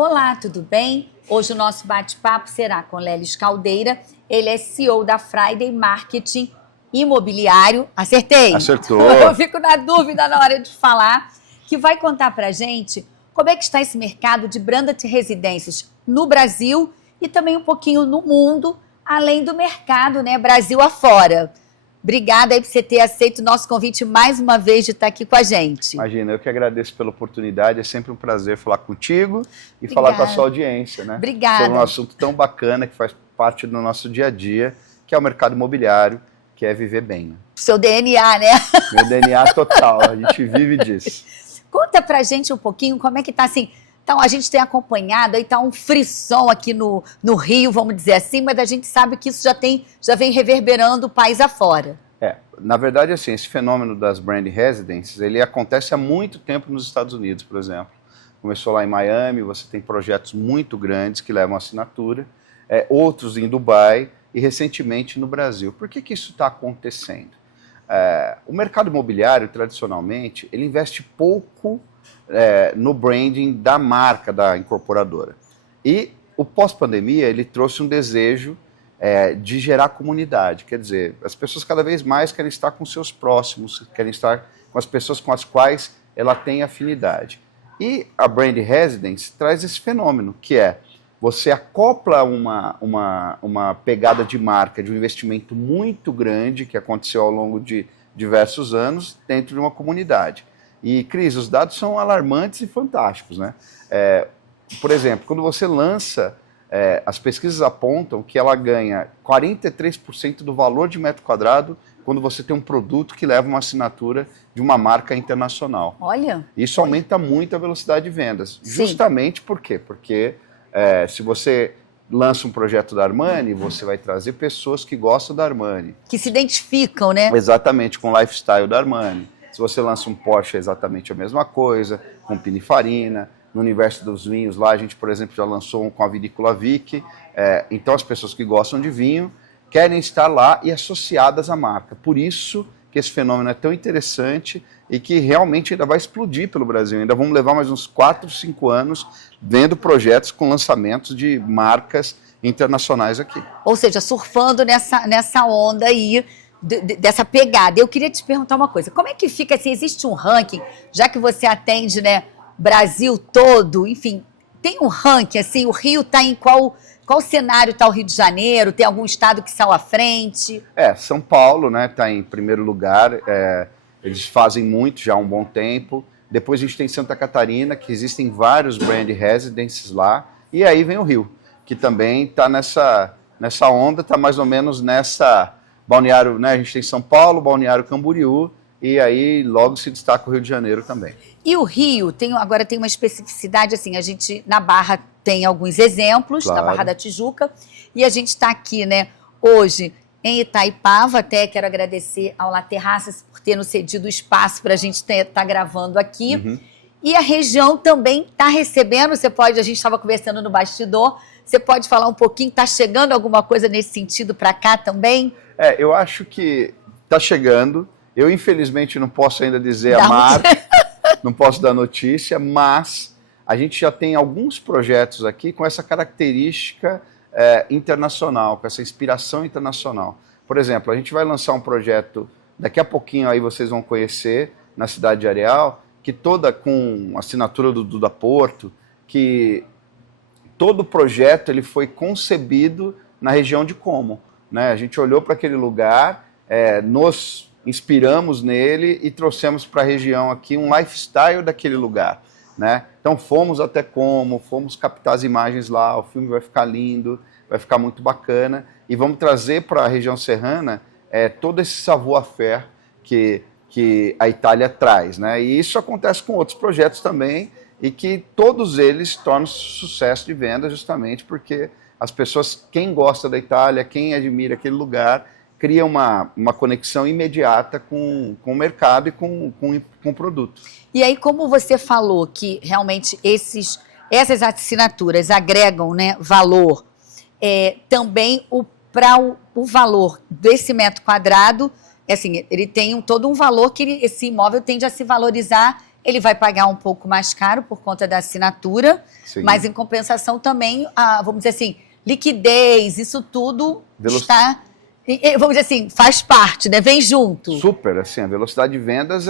Olá, tudo bem? Hoje o nosso bate-papo será com Lelis Caldeira. Ele é CEO da Friday Marketing Imobiliário. Acertei? Acertou. Eu fico na dúvida na hora de falar. Que vai contar pra gente como é que está esse mercado de branded residências no Brasil e também um pouquinho no mundo, além do mercado, né, Brasil afora. Obrigada aí por você ter aceito o nosso convite mais uma vez de estar aqui com a gente. Imagina, eu que agradeço pela oportunidade, é sempre um prazer falar contigo e Obrigada. falar com a sua audiência, né? Obrigada. Sobre um assunto tão bacana que faz parte do nosso dia a dia, que é o mercado imobiliário, que é viver bem. Né? Seu DNA, né? Meu DNA total, a gente vive disso. Conta pra gente um pouquinho como é que tá assim. Então, a gente tem acompanhado, aí tá um frisson aqui no Rio, vamos dizer assim, mas a gente sabe que isso já vem reverberando o país afora. Na verdade, assim, esse fenômeno das brand residences, ele acontece há muito tempo nos Estados Unidos, por exemplo. Começou lá em Miami, você tem projetos muito grandes que levam assinatura, outros em Dubai e recentemente no Brasil. Por que isso está acontecendo? O mercado imobiliário, tradicionalmente, ele investe pouco no branding da marca da incorporadora. E o pós-pandemia, ele trouxe um desejo de gerar comunidade. Quer dizer, as pessoas cada vez mais querem estar com seus próximos, querem estar com as pessoas com as quais ela tem afinidade. E a Brand Residence traz esse fenômeno, que é você acopla uma pegada de marca, de um investimento muito grande que aconteceu ao longo de diversos anos dentro de uma comunidade. E, Cris, os dados são alarmantes e fantásticos, né? Por exemplo, quando você lança, as pesquisas apontam que ela ganha 43% do valor de metro quadrado quando você tem um produto que leva uma assinatura de uma marca internacional. Olha! Isso aumenta muito a velocidade de vendas. Sim. Justamente por quê? Porque se você lança um projeto da Armani, você vai trazer pessoas que gostam da Armani. Que se identificam, né? Exatamente, com o lifestyle da Armani. Se você lança um Porsche, é exatamente a mesma coisa, com Pininfarina. No universo dos vinhos, lá a gente, por exemplo, já lançou um com a vinícola Vick. Então as pessoas que gostam de vinho querem estar lá e associadas à marca. Por isso que esse fenômeno é tão interessante e que realmente ainda vai explodir pelo Brasil. Ainda vamos levar mais uns 4, 5 anos vendo projetos com lançamentos de marcas internacionais aqui. Ou seja, surfando nessa onda aí, dessa pegada. Eu queria te perguntar uma coisa. Como é que fica, assim, existe um ranking, já que você atende, né, Brasil todo, enfim, tem um ranking, assim, o Rio está em qual cenário está o Rio de Janeiro? Tem algum estado que saiu à frente? São Paulo, né, está em primeiro lugar, eles fazem muito já há um bom tempo. Depois a gente tem Santa Catarina, que existem vários brand residences lá, e aí vem o Rio, que também está nessa onda, está mais ou menos nessa Balneário, né, a gente tem São Paulo, Balneário Camboriú, e aí logo se destaca o Rio de Janeiro também. E o Rio agora tem uma especificidade, assim, a gente na Barra tem alguns exemplos, Claro. Na Barra da Tijuca, e a gente está aqui, né, hoje em Itaipava. Até quero agradecer ao La Terraças por ter nos cedido o espaço para a gente estar gravando aqui. Uhum. E a região também está recebendo, a gente estava conversando no bastidor, você pode falar um pouquinho, está chegando alguma coisa nesse sentido para cá também? Eu acho que está chegando. Eu, infelizmente, não posso ainda dizer a marca, não posso dar notícia, mas a gente já tem alguns projetos aqui com essa característica internacional, com essa inspiração internacional. Por exemplo, a gente vai lançar um projeto, daqui a pouquinho aí vocês vão conhecer, na cidade de Areal, que toda com assinatura do Duda Porto, que todo o projeto ele foi concebido na região de Como. Né? A gente olhou para aquele lugar, nos inspiramos nele e trouxemos para a região aqui um lifestyle daquele lugar, né? Então fomos até Como, fomos captar as imagens lá, o filme vai ficar lindo, vai ficar muito bacana e vamos trazer para a região serrana todo esse savoir-faire que a Itália traz, né? E isso acontece com outros projetos também e que todos eles tornam sucesso de venda justamente porque as pessoas, quem gosta da Itália, quem admira aquele lugar, cria uma conexão imediata com o mercado e com o produto. E aí, como você falou que realmente essas assinaturas agregam, né, valor, também para o valor desse metro quadrado, assim, ele tem todo um valor que esse imóvel tende a se valorizar ele vai pagar um pouco mais caro por conta da assinatura, Sim. mas em compensação também, vamos dizer assim, liquidez, isso tudo está, vamos dizer assim, faz parte, né? Vem junto. Super, assim, a velocidade de vendas,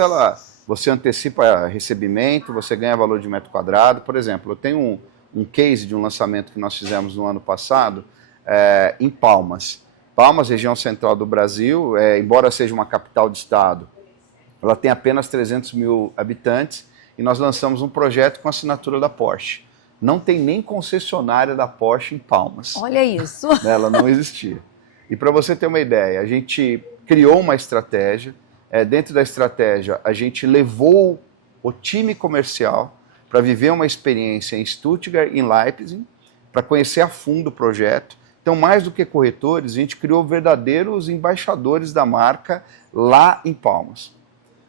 você antecipa recebimento, você ganha valor de metro quadrado. Por exemplo, eu tenho um case de um lançamento que nós fizemos no ano passado em Palmas. Palmas, região central do Brasil, embora seja uma capital de estado, ela tem apenas 300 mil habitantes e nós lançamos um projeto com assinatura da Porsche. Não tem nem concessionária da Porsche em Palmas. Olha isso. Ela não existia. E para você ter uma ideia, a gente criou uma estratégia. Dentro da estratégia, a gente levou o time comercial para viver uma experiência em Stuttgart e em Leipzig, para conhecer a fundo o projeto. Então, mais do que corretores, a gente criou verdadeiros embaixadores da marca lá em Palmas.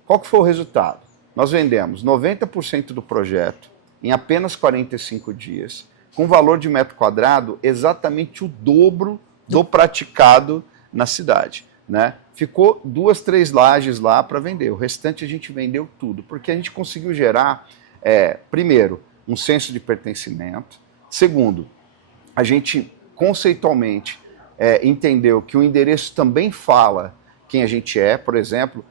Qual que foi o resultado? Nós vendemos 90% do projeto em apenas 45 dias, com valor de metro quadrado exatamente o dobro do praticado na cidade, né? Ficou 2, 3 lajes lá para vender, o restante a gente vendeu tudo, porque a gente conseguiu gerar, primeiro, um senso de pertencimento, segundo, a gente conceitualmente entendeu que o endereço também fala quem a gente é. Por exemplo,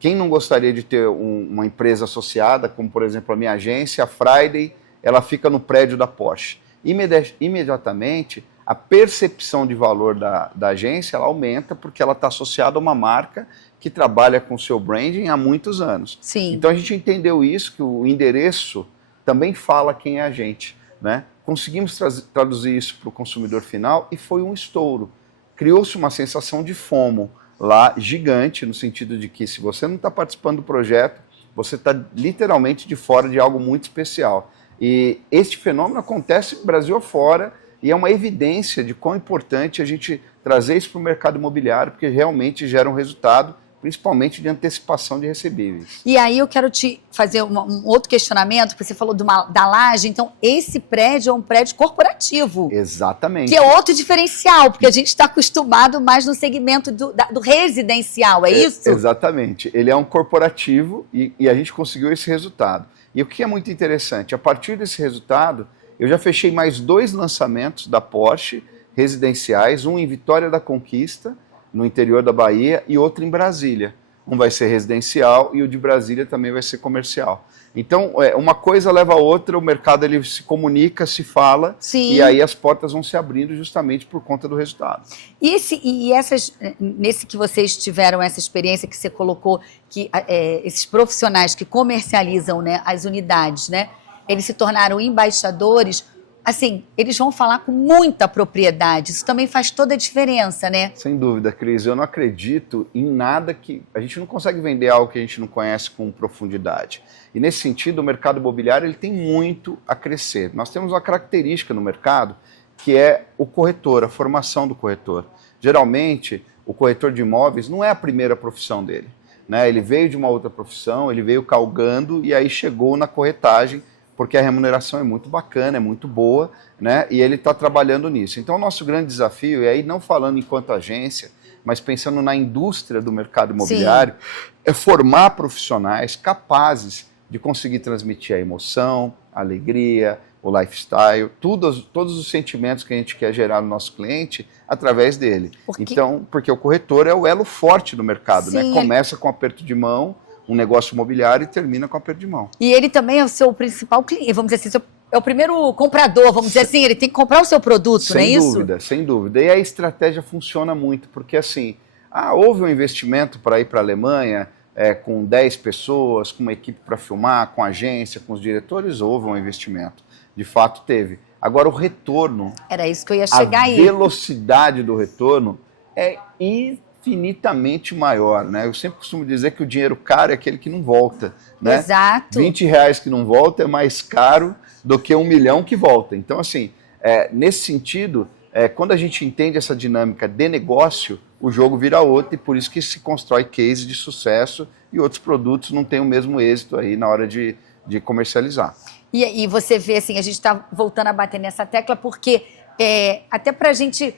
quem não gostaria de ter uma empresa associada, como por exemplo a minha agência, a Friday, ela fica no prédio da Porsche. Imediatamente, a percepção de valor da agência ela aumenta porque ela está associada a uma marca que trabalha com o seu branding há muitos anos. Sim. Então a gente entendeu isso, que o endereço também fala quem é a gente, né? Conseguimos traduzir isso para o consumidor final e foi um estouro. Criou-se uma sensação de FOMO lá gigante, no sentido de que se você não está participando do projeto, você está literalmente de fora de algo muito especial. E este fenômeno acontece no Brasil afora e é uma evidência de quão importante a gente trazer isso para o mercado imobiliário, porque realmente gera um resultado, principalmente de antecipação de recebíveis. E aí eu quero te fazer um outro questionamento, porque você falou da laje, então esse prédio é um prédio corporativo. Exatamente. Que é outro diferencial, porque a gente está acostumado mais no segmento do residencial, é isso? Exatamente. Ele é um corporativo e a gente conseguiu esse resultado. E o que é muito interessante, a partir desse resultado, eu já fechei mais 2 lançamentos da Porsche residenciais, um em Vitória da Conquista, no interior da Bahia, e outro em Brasília. Um vai ser residencial e o de Brasília também vai ser comercial. Então, uma coisa leva a outra, o mercado ele se comunica, se fala, Sim. E aí as portas vão se abrindo justamente por conta do resultado. Nesse que vocês tiveram essa experiência que você colocou, que esses profissionais que comercializam, né, as unidades, né, eles se tornaram embaixadores. Assim, eles vão falar com muita propriedade. Isso também faz toda a diferença, né? Sem dúvida, Cris. Eu não acredito em nada que... A gente não consegue vender algo que a gente não conhece com profundidade. E nesse sentido, o mercado imobiliário ele tem muito a crescer. Nós temos uma característica no mercado que é o corretor, a formação do corretor. Geralmente, o corretor de imóveis não é a primeira profissão dele, né? Ele veio de uma outra profissão, ele veio galgando e aí chegou na corretagem, porque a remuneração é muito bacana, é muito boa, né? E ele está trabalhando nisso. Então, o nosso grande desafio, e aí não falando enquanto agência, mas pensando na indústria do mercado imobiliário, Sim. é formar profissionais capazes de conseguir transmitir a emoção, a alegria, o lifestyle, todos os sentimentos que a gente quer gerar no nosso cliente através dele. Então, porque o corretor é o elo forte do mercado, Sim, né? Começa com aperto de mão, um negócio imobiliário e termina com aperto de mão. E ele também é o seu principal cliente, vamos dizer assim, é o primeiro comprador, vamos dizer assim, ele tem que comprar o seu produto, não é isso? Sem dúvida, sem dúvida. E a estratégia funciona muito, porque assim, houve um investimento para ir para a Alemanha com 10 pessoas, com uma equipe para filmar, com agência, com os diretores, houve um investimento. De fato teve. Agora o retorno... Era isso que eu ia chegar aí. A velocidade do retorno é infinitamente maior, né? Eu sempre costumo dizer que o dinheiro caro é aquele que não volta, né? Exato. R$20 que não volta é mais caro do que 1 milhão que volta. Então, assim, nesse sentido, quando a gente entende essa dinâmica de negócio, o jogo vira outro e por isso que se constrói case de sucesso e outros produtos não têm o mesmo êxito aí na hora de comercializar. E você vê, assim, a gente está voltando a bater nessa tecla porque até para a gente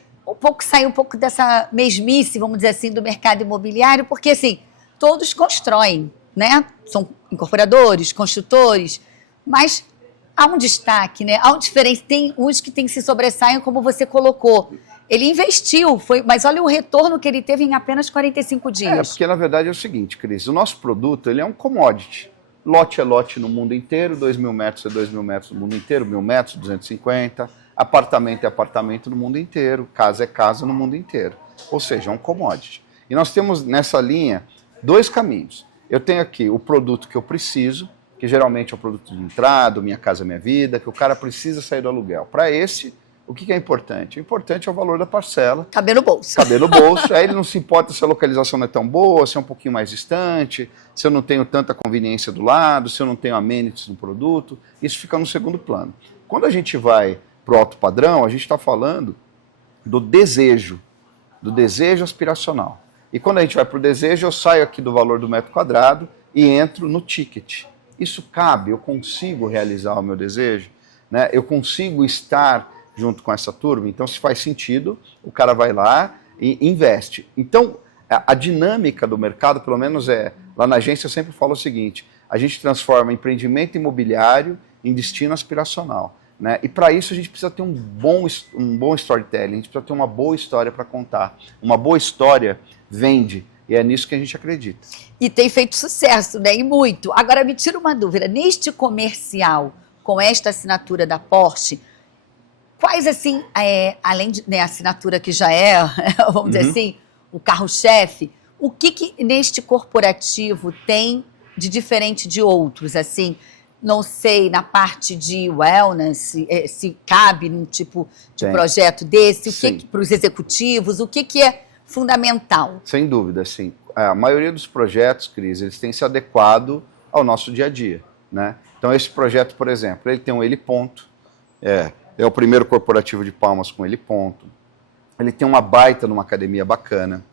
sair um pouco dessa mesmice, vamos dizer assim, do mercado imobiliário, porque assim, todos constroem. né? São incorporadores, construtores, mas há um destaque, né? Há um diferente. Tem uns que se sobressaem, como você colocou. Ele investiu, mas olha o retorno que ele teve em apenas 45 dias. Porque na verdade é o seguinte, Cris, o nosso produto ele é um commodity. Lote é lote no mundo inteiro, 2.000 metros é 2.000 metros no mundo inteiro, 1.000 metros, 250, apartamento é apartamento no mundo inteiro, casa é casa no mundo inteiro. Ou seja, é um commodity. E nós temos nessa linha 2 caminhos. Eu tenho aqui o produto que eu preciso, que geralmente é o produto de entrada, Minha Casa Minha Vida, que o cara precisa sair do aluguel. Para esse, o que é importante? O importante é o valor da parcela. Caber no bolso. Caber no bolso. Aí ele não se importa se a localização não é tão boa, se é um pouquinho mais distante, se eu não tenho tanta conveniência do lado, se eu não tenho amenities no produto. Isso fica no segundo plano. Quando a gente vai para o alto padrão, a gente está falando do desejo aspiracional. E quando a gente vai para o desejo, eu saio aqui do valor do metro quadrado e entro no ticket. Isso cabe? Eu consigo realizar o meu desejo? Né? Eu consigo estar junto com essa turma? Então, se faz sentido, o cara vai lá e investe. Então, a dinâmica do mercado, pelo menos lá na agência eu sempre falo o seguinte, a gente transforma empreendimento imobiliário em destino aspiracional. Né? E para isso a gente precisa ter um bom storytelling, a gente precisa ter uma boa história para contar. Uma boa história vende, e é nisso que a gente acredita. E tem feito sucesso, né? E muito. Agora, me tira uma dúvida, neste comercial, com esta assinatura da Porsche, quais, assim, além de a assinatura que já é, vamos dizer assim, o carro-chefe, o que neste corporativo tem de diferente de outros, assim? Não sei, na parte de wellness, se cabe num tipo de projeto desse, o que para os executivos, o que é fundamental? Sem dúvida, sim. A maioria dos projetos, Cris, eles têm se adequado ao nosso dia a dia, né? Então, esse projeto, por exemplo, ele tem um heliponto, é o primeiro corporativo de Palmas com heliponto, ele tem uma baita numa academia bacana,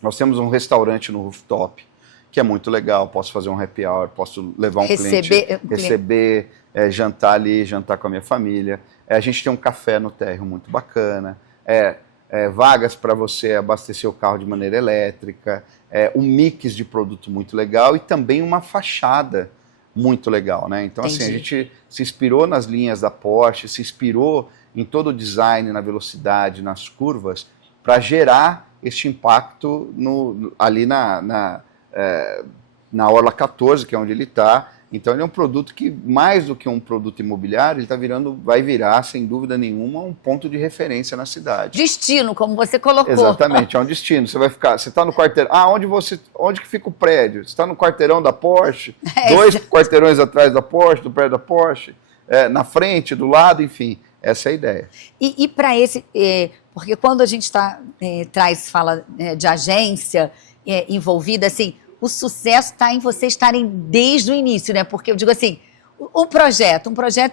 nós temos um restaurante no rooftop, que é muito legal, posso fazer um happy hour, posso levar um cliente, receber, jantar ali, jantar com a minha família. A gente tem um café no térreo muito bacana, vagas para você abastecer o carro de maneira elétrica, um mix de produto muito legal e também uma fachada muito legal, né? Então, assim, a gente se inspirou nas linhas da Porsche, se inspirou em todo o design, na velocidade, nas curvas, para gerar este impacto ali na Orla 14, que é onde ele está. Então ele é um produto que, mais do que um produto imobiliário, ele vai virar, sem dúvida nenhuma, um ponto de referência na cidade. Destino, como você colocou. Exatamente, é um destino. Você está no quarteirão. Onde que fica o prédio? Você está no quarteirão da Porsche, 2 quarteirões atrás da Porsche, do prédio da Porsche, na frente, do lado, enfim, essa é a ideia. E para esse, porque quando a gente fala de agência envolvida, assim, o sucesso está em vocês estarem desde o início, né? Porque eu digo assim,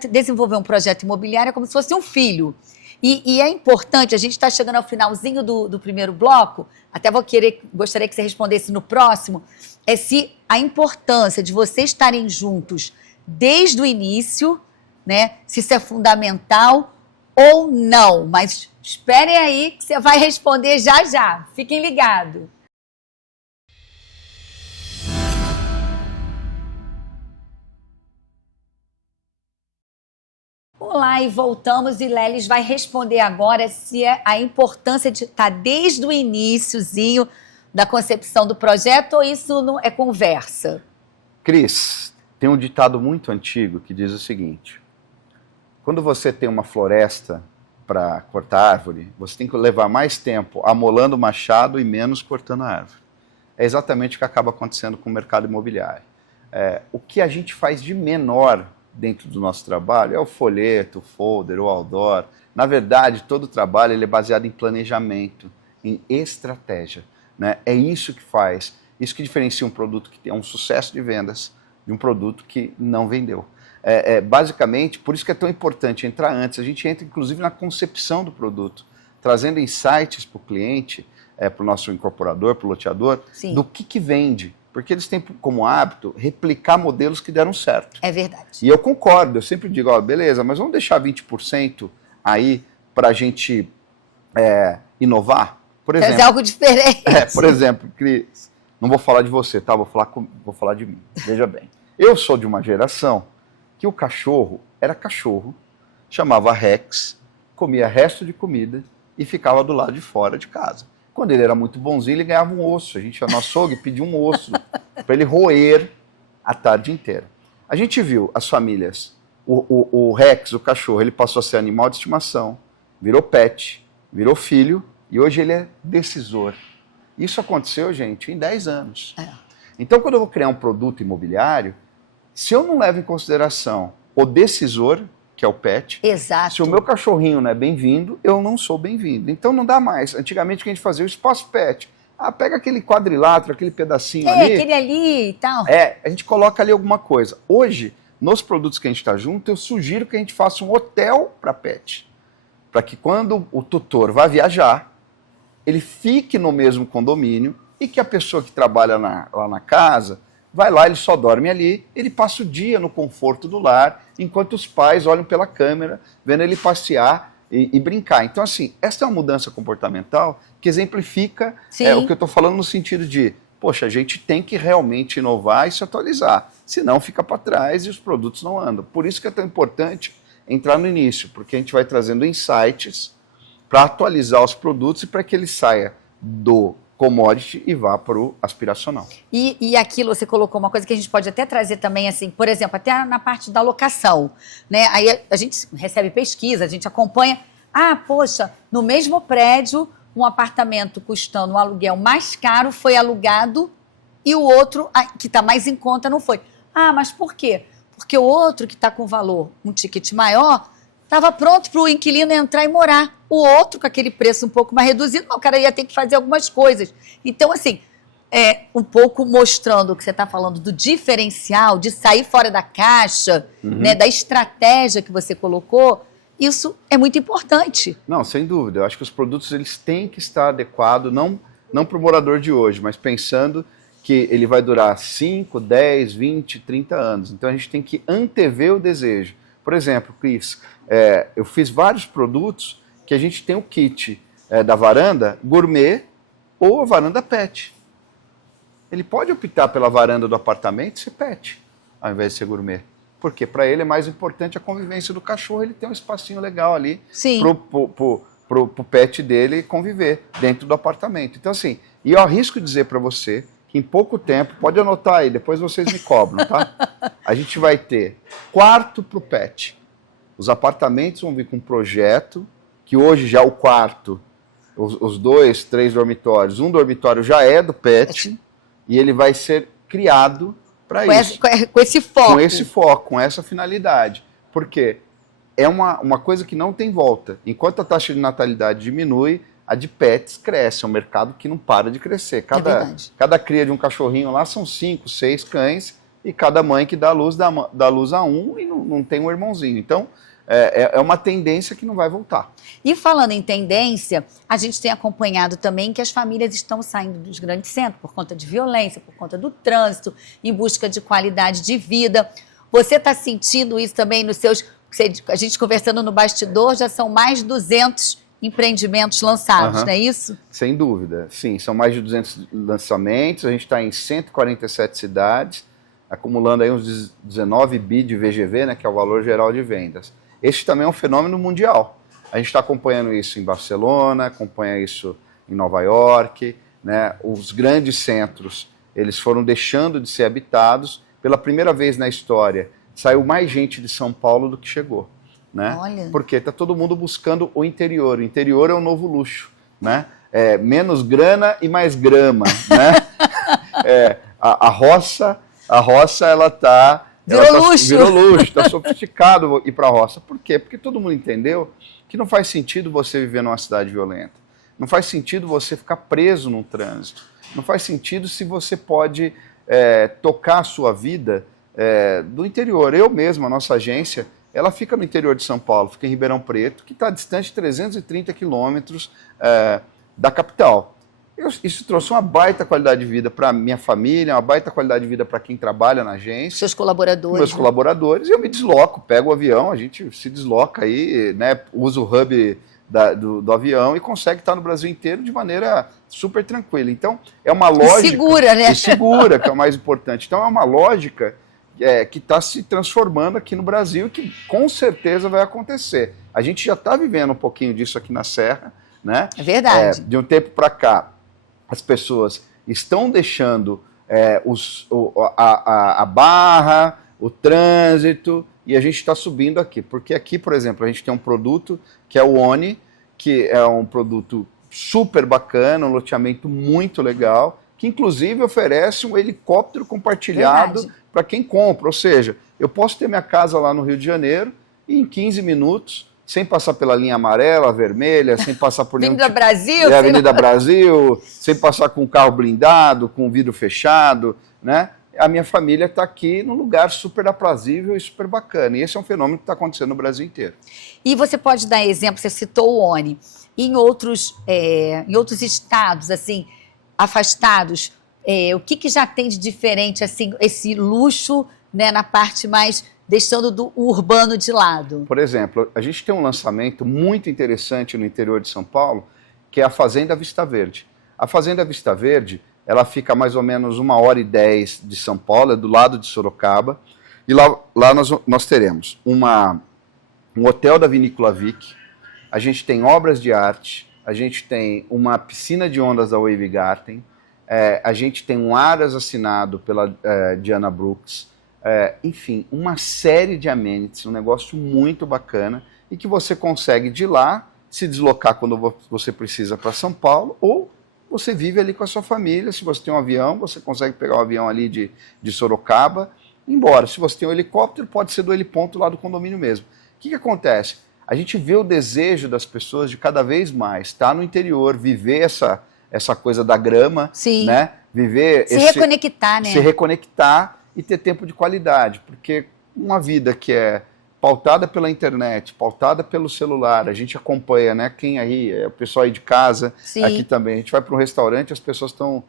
desenvolver um projeto imobiliário é como se fosse um filho. E é importante, a gente está chegando ao finalzinho do primeiro bloco, até gostaria que você respondesse no próximo, se a importância de vocês estarem juntos desde o início, né? Se isso é fundamental ou não. Mas esperem aí que você vai responder já já. Fiquem ligados. Olá, e voltamos, e Lelis vai responder agora se é a importância de estar desde o iniciozinho da concepção do projeto ou isso não é conversa? Cris, tem um ditado muito antigo que diz o seguinte, quando você tem uma floresta para cortar árvore, você tem que levar mais tempo amolando o machado e menos cortando a árvore. É exatamente o que acaba acontecendo com o mercado imobiliário. O que a gente faz de menor dentro do nosso trabalho é o folheto, o folder, o outdoor. Na verdade, todo o trabalho ele é baseado em planejamento, em estratégia, né? É isso que faz, isso que diferencia um produto que tem um sucesso de vendas de um produto que não vendeu. Basicamente, por isso que é tão importante entrar antes. A gente entra, inclusive, na concepção do produto, trazendo insights para o cliente, para o nosso incorporador, para o loteador, Sim. do que vende. Porque eles têm como hábito replicar modelos que deram certo. É verdade. E eu concordo, eu sempre digo, beleza, mas vamos deixar 20% aí para a gente inovar? Por exemplo, fazer algo diferente. Por exemplo, Cris, Não vou falar de você, tá? Vou falar de mim. Veja bem. Eu sou de uma geração que o cachorro era cachorro, chamava Rex, comia resto de comida e ficava do lado de fora de casa. Quando ele era muito bonzinho, ele ganhava um osso. A gente ia no açougue e pedia um osso para ele roer a tarde inteira. A gente viu as famílias, o Rex, o cachorro, ele passou a ser animal de estimação, virou pet, virou filho e hoje ele é decisor. Isso aconteceu, gente, em 10 anos. Então, quando eu vou criar um produto imobiliário, se eu não levo em consideração o decisor, que é o pet, Exato. Se o meu cachorrinho não é bem-vindo, eu não sou bem-vindo. Então não dá mais. Antigamente o que a gente fazia? O espaço pet. Pega aquele quadrilátero, aquele pedacinho ali. Aquele ali e tal. A gente coloca ali alguma coisa. Hoje, nos produtos que a gente está junto, eu sugiro que a gente faça um hotel para pet. Para que quando o tutor vá viajar, ele fique no mesmo condomínio e que a pessoa que trabalha lá na casa, vai lá, ele só dorme ali, ele passa o dia no conforto do lar, enquanto os pais olham pela câmera, vendo ele passear e brincar. Então, assim, essa é uma mudança comportamental que exemplifica o que eu estou falando no sentido de, poxa, a gente tem que realmente inovar e se atualizar, senão fica para trás e os produtos não andam. Por isso que é tão importante entrar no início, porque a gente vai trazendo insights para atualizar os produtos e para que ele saia do commodity e vá para o aspiracional. E aquilo, você colocou uma coisa que a gente pode até trazer também, assim, por exemplo, até na parte da locação, né? Aí a gente recebe pesquisa, a gente acompanha, poxa, no mesmo prédio, um apartamento custando um aluguel mais caro foi alugado e o outro, que está mais em conta, não foi. Mas por quê? Porque o outro que está com valor, um ticket maior, estava pronto para o inquilino entrar e morar. O outro, com aquele preço um pouco mais reduzido, o cara ia ter que fazer algumas coisas. Então, assim, um pouco mostrando o que você está falando do diferencial, de sair fora da caixa, né, da estratégia que você colocou, isso é muito importante. Não, sem dúvida. Eu acho que os produtos eles têm que estar adequados, não para o morador de hoje, mas pensando que ele vai durar 5, 10, 20, 30 anos. Então, a gente tem que antever o desejo. Por exemplo, Cris, eu fiz vários produtos que a gente tem o kit da varanda gourmet ou a varanda pet. Ele pode optar pela varanda do apartamento e ser pet, ao invés de ser gourmet. Porque para ele é mais importante a convivência do cachorro, ele tem um espacinho legal ali pro pet dele conviver dentro do apartamento. Então assim, e eu arrisco dizer para você que em pouco tempo, pode anotar aí, depois vocês me cobram, tá? A gente vai ter quarto pro pet. Os apartamentos vão vir com um projeto, que hoje já o quarto, os 2, 3 dormitórios, um dormitório já é do pet, e ele vai ser criado para isso. Com esse foco. Com esse foco, com essa finalidade. Porque é uma coisa que não tem volta. Enquanto a taxa de natalidade diminui, a de pets cresce. É um mercado que não para de crescer. Cada cria de um cachorrinho lá são 5, 6 cães, e cada mãe que dá luz a um e não tem um irmãozinho. Então, é uma tendência que não vai voltar. E falando em tendência, a gente tem acompanhado também que as famílias estão saindo dos grandes centros por conta de violência, por conta do trânsito, em busca de qualidade de vida. Você está sentindo isso também nos seus... A gente conversando no bastidor, já são mais de 200 empreendimentos lançados, não é isso? Sem dúvida, sim. São mais de 200 lançamentos, a gente está em 147 cidades, acumulando aí uns 19 bi de VGV, né, que é o valor geral de vendas. Este também é um fenômeno mundial. A gente está acompanhando isso em Barcelona, acompanha isso em Nova York, né? Os grandes centros, eles foram deixando de ser habitados. Pela primeira vez na história, saiu mais gente de São Paulo do que chegou. Né? Olha. Porque está todo mundo buscando o interior. O interior é o novo luxo. Né? Menos grana e mais grama. Né? A roça, ela está... Virou luxo, está sofisticado ir para a roça. Por quê? Porque todo mundo entendeu que não faz sentido você viver numa cidade violenta. Não faz sentido você ficar preso num trânsito. Não faz sentido se você pode tocar a sua vida do interior. Eu mesmo, a nossa agência, ela fica no interior de São Paulo, fica em Ribeirão Preto, que está distante de 330 quilômetros da capital. Isso trouxe uma baita qualidade de vida para minha família, uma baita qualidade de vida para quem trabalha na agência. Seus colaboradores. Meus colaboradores. E eu me desloco, pego o avião, a gente se desloca aí, né, usa o hub do avião e consegue estar no Brasil inteiro de maneira super tranquila. Então, é uma lógica... Segura, né? E segura, que é o mais importante. Então, é uma lógica que está se transformando aqui no Brasil e que com certeza vai acontecer. A gente já está vivendo um pouquinho disso aqui na Serra, né? É verdade. De um tempo para cá, as pessoas estão deixando a barra, o trânsito, e a gente está subindo aqui. Porque aqui, por exemplo, a gente tem um produto que é o ONI, que é um produto super bacana, um loteamento muito legal, que inclusive oferece um helicóptero compartilhado para quem compra. Ou seja, eu posso ter minha casa lá no Rio de Janeiro e em 15 minutos, sem passar pela linha amarela, vermelha, sem passar por nenhum... Avenida Brasil. Avenida Brasil, sem passar com o carro blindado, com o vidro fechado, né? A minha família está aqui num lugar super aprazível e super bacana. E esse é um fenômeno que está acontecendo no Brasil inteiro. E você pode dar exemplo, você citou o ONI, em outros estados, assim, afastados, o que já tem de diferente, assim, esse luxo, né, na parte mais, deixando o urbano de lado? Por exemplo, a gente tem um lançamento muito interessante no interior de São Paulo, que é a Fazenda Vista Verde. A Fazenda Vista Verde, ela fica a mais ou menos 1h10 de São Paulo, é do lado de Sorocaba, e lá nós teremos um hotel da Vinícola Vic, a gente tem obras de arte, a gente tem uma piscina de ondas da Wave Garden, a gente tem um Aras assinado pela Diana Brooks, enfim, uma série de amenities, um negócio muito bacana, e que você consegue de lá se deslocar quando você precisa para São Paulo, ou você vive ali com a sua família. Se você tem um avião, você consegue pegar um avião ali de Sorocaba, embora. Se você tem um helicóptero, pode ser do heliponto lá do condomínio mesmo. O que acontece? A gente vê o desejo das pessoas de cada vez mais estar no interior, viver essa coisa da grama, sim, né? Viver reconectar, né? Se reconectar e ter tempo de qualidade, porque uma vida que é pautada pela internet, pautada pelo celular, a gente acompanha, né? Quem aí, o pessoal aí de casa, sim, aqui também, a gente vai para um restaurante, as pessoas estão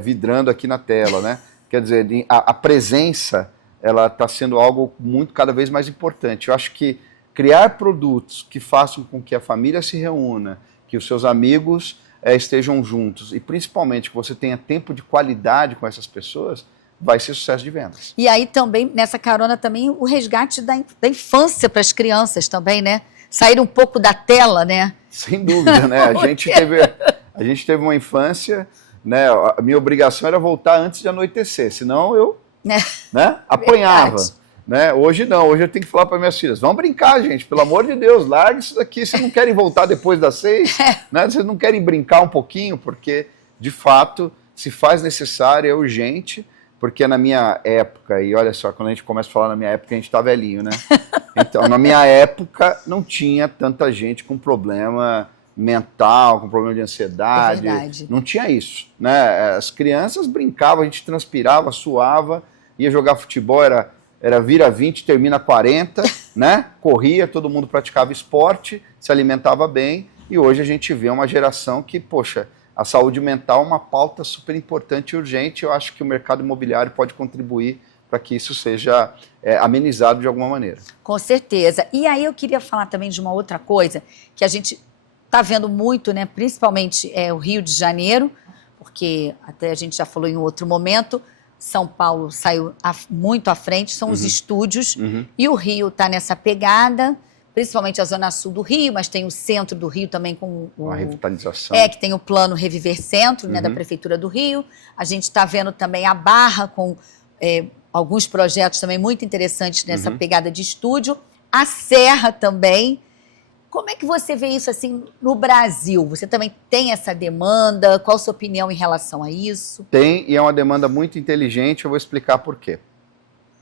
vidrando aqui na tela, né? Quer dizer, a presença, ela está sendo algo cada vez mais importante. Eu acho que criar produtos que façam com que a família se reúna, que os seus amigos estejam juntos, e principalmente que você tenha tempo de qualidade com essas pessoas, vai ser sucesso de vendas. E aí também, nessa carona também, o resgate da infância para as crianças também, né? Sair um pouco da tela, né? Sem dúvida, né? A gente teve uma infância, né? A minha obrigação era voltar antes de anoitecer, senão eu apanhava. Né? Hoje não, hoje eu tenho que falar para minhas filhas, vamos brincar, gente, pelo amor de Deus, larga isso daqui, vocês não querem voltar depois das 6, né? Vocês não querem brincar um pouquinho, porque, de fato, se faz necessário, é urgente, porque na minha época, e olha só, quando a gente começa a falar na minha época, a gente tá velhinho, né? Então, na minha época, não tinha tanta gente com problema mental, com problema de ansiedade. É verdade. Não tinha isso, né? As crianças brincavam, a gente transpirava, suava, ia jogar futebol, era vira 20, termina 40, né? Corria, todo mundo praticava esporte, se alimentava bem, e hoje a gente vê uma geração que, poxa, a saúde mental é uma pauta super importante e urgente. Eu acho que o mercado imobiliário pode contribuir para que isso seja amenizado de alguma maneira. Com certeza. E aí eu queria falar também de uma outra coisa, que a gente está vendo muito, né? Principalmente o Rio de Janeiro, porque até a gente já falou em outro momento, São Paulo saiu muito à frente, são os estúdios, e o Rio está nessa pegada, principalmente a zona sul do Rio, mas tem o centro do Rio também com a revitalização. Que tem o plano Reviver Centro, né, da Prefeitura do Rio. A gente está vendo também a Barra com alguns projetos também muito interessantes nessa pegada de estúdio. A Serra também. Como é que você vê isso assim no Brasil? Você também tem essa demanda? Qual a sua opinião em relação a isso? Tem, e é uma demanda muito inteligente, eu vou explicar por quê.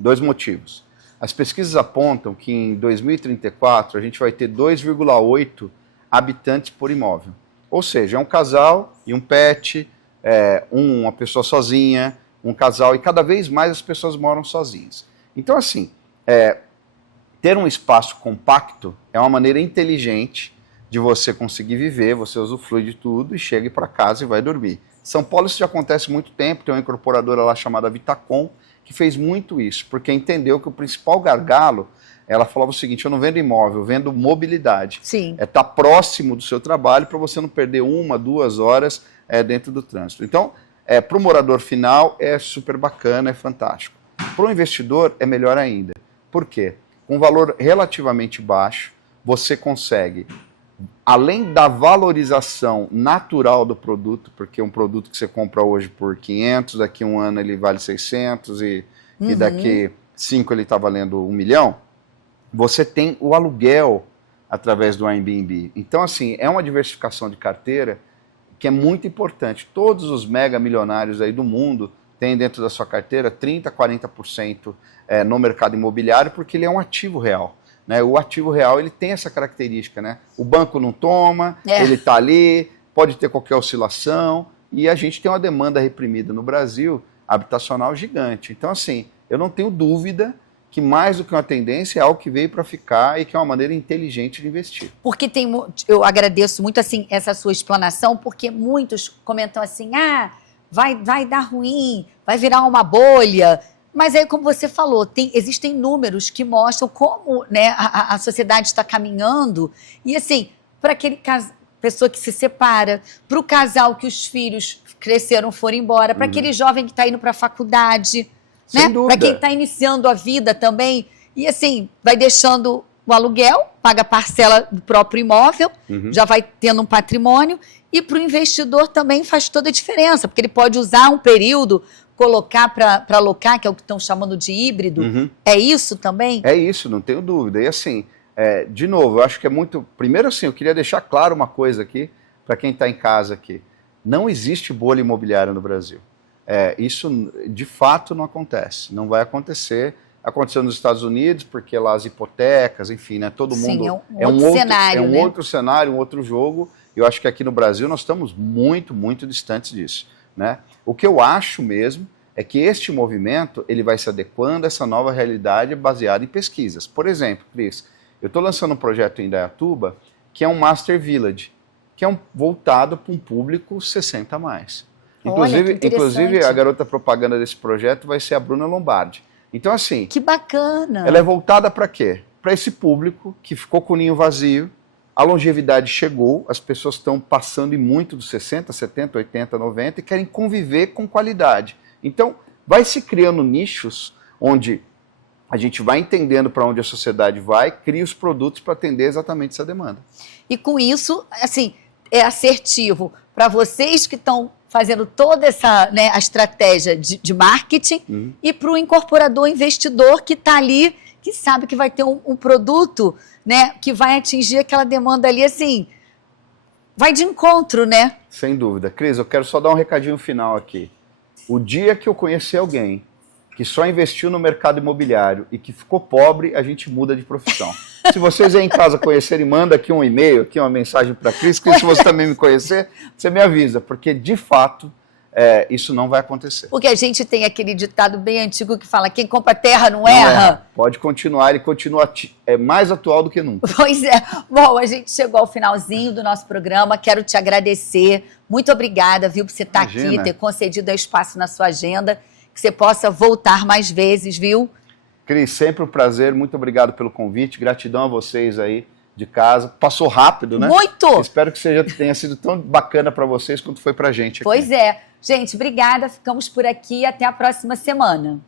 2 motivos. As pesquisas apontam que em 2034 a gente vai ter 2,8 habitantes por imóvel. Ou seja, é um casal e um pet, uma pessoa sozinha, um casal, e cada vez mais as pessoas moram sozinhas. Então, assim, ter um espaço compacto é uma maneira inteligente de você conseguir viver, você usufrui de tudo e chega para casa e vai dormir. São Paulo isso já acontece há muito tempo, tem uma incorporadora lá chamada Vitacom, que fez muito isso, porque entendeu que o principal gargalo ela falava o seguinte: eu não vendo imóvel, eu vendo mobilidade. Sim. É estar próximo do seu trabalho para você não perder 1, 2 horas dentro do trânsito. Então, para o morador final é super bacana, é fantástico. Para o investidor é melhor ainda. Por quê? Com um valor relativamente baixo, você consegue, além da valorização natural do produto, porque um produto que você compra hoje por 500, daqui a um ano ele vale 600 e daqui 5 ele está valendo 1 milhão, você tem o aluguel através do Airbnb. Então, assim, é uma diversificação de carteira que é muito importante. Todos os mega milionários aí do mundo têm dentro da sua carteira 30%, 40% no mercado imobiliário, porque ele é um ativo real. Né? O ativo real ele tem essa característica. Né? O banco não toma, ele está ali, pode ter qualquer oscilação, e a gente tem uma demanda reprimida no Brasil, habitacional gigante. Então, assim, eu não tenho dúvida que mais do que uma tendência é algo que veio para ficar e que é uma maneira inteligente de investir. Porque eu agradeço muito assim essa sua explanação, porque muitos comentam assim, vai dar ruim, vai virar uma bolha. Mas aí, como você falou, existem números que mostram como, né, a sociedade está caminhando. E assim, para aquele pessoa que se separa, para o casal que os filhos cresceram, foram embora, para aquele jovem que está indo para a faculdade, né? Para quem está iniciando a vida também. E assim, vai deixando o aluguel, paga a parcela do próprio imóvel, já vai tendo um patrimônio. E para o investidor também faz toda a diferença, porque ele pode usar um período, colocar para alocar, que é o que estão chamando de híbrido. É isso também? É isso, não tenho dúvida. E assim, de novo, eu acho que é muito... Primeiro assim, eu queria deixar claro uma coisa aqui, para quem está em casa aqui. Não existe bolha imobiliária no Brasil. Isso, de fato, não acontece. Não vai acontecer. Aconteceu nos Estados Unidos, porque lá as hipotecas, enfim, né, todo mundo... É um outro cenário, né? Outro cenário, um outro jogo. Eu acho que aqui no Brasil nós estamos muito, muito distantes disso. Né? O que eu acho mesmo é que este movimento ele vai se adequando a essa nova realidade baseada em pesquisas. Por exemplo, Cris, eu estou lançando um projeto em Indaiatuba que é um Master Village, que é voltado para um público 60 a mais. Inclusive, a garota propaganda desse projeto vai ser a Bruna Lombardi. Então, assim... Que bacana! Ela é voltada para quê? Para esse público que ficou com o ninho vazio, a longevidade chegou, as pessoas estão passando muito dos 60, 70, 80, 90 e querem conviver com qualidade. Então, vai se criando nichos onde a gente vai entendendo para onde a sociedade vai, cria os produtos para atender exatamente essa demanda. E com isso, assim, é assertivo para vocês que estão fazendo toda essa, né, a estratégia de marketing e para o incorporador investidor que está ali, que sabe que vai ter um produto, né, que vai atingir aquela demanda ali, assim, vai de encontro, né? Sem dúvida. Cris, eu quero só dar um recadinho final aqui. O dia que eu conhecer alguém que só investiu no mercado imobiliário e que ficou pobre, a gente muda de profissão. Se vocês aí em casa conhecerem, manda aqui um e-mail, aqui uma mensagem para a Cris, que se você também me conhecer, você me avisa, porque de fato isso não vai acontecer. Porque a gente tem aquele ditado bem antigo que fala, quem compra terra não erra. Pode continuar, ele continua mais atual do que nunca. Pois é. Bom, a gente chegou ao finalzinho do nosso programa, quero te agradecer. Muito obrigada, viu, por você estar aqui, ter concedido espaço na sua agenda, que você possa voltar mais vezes, viu? Cris, sempre um prazer, muito obrigado pelo convite, gratidão a vocês aí de casa. Passou rápido, né? Muito! Espero que tenha sido tão bacana para vocês quanto foi pra gente aqui. Pois é. Gente, obrigada, ficamos por aqui e até a próxima semana.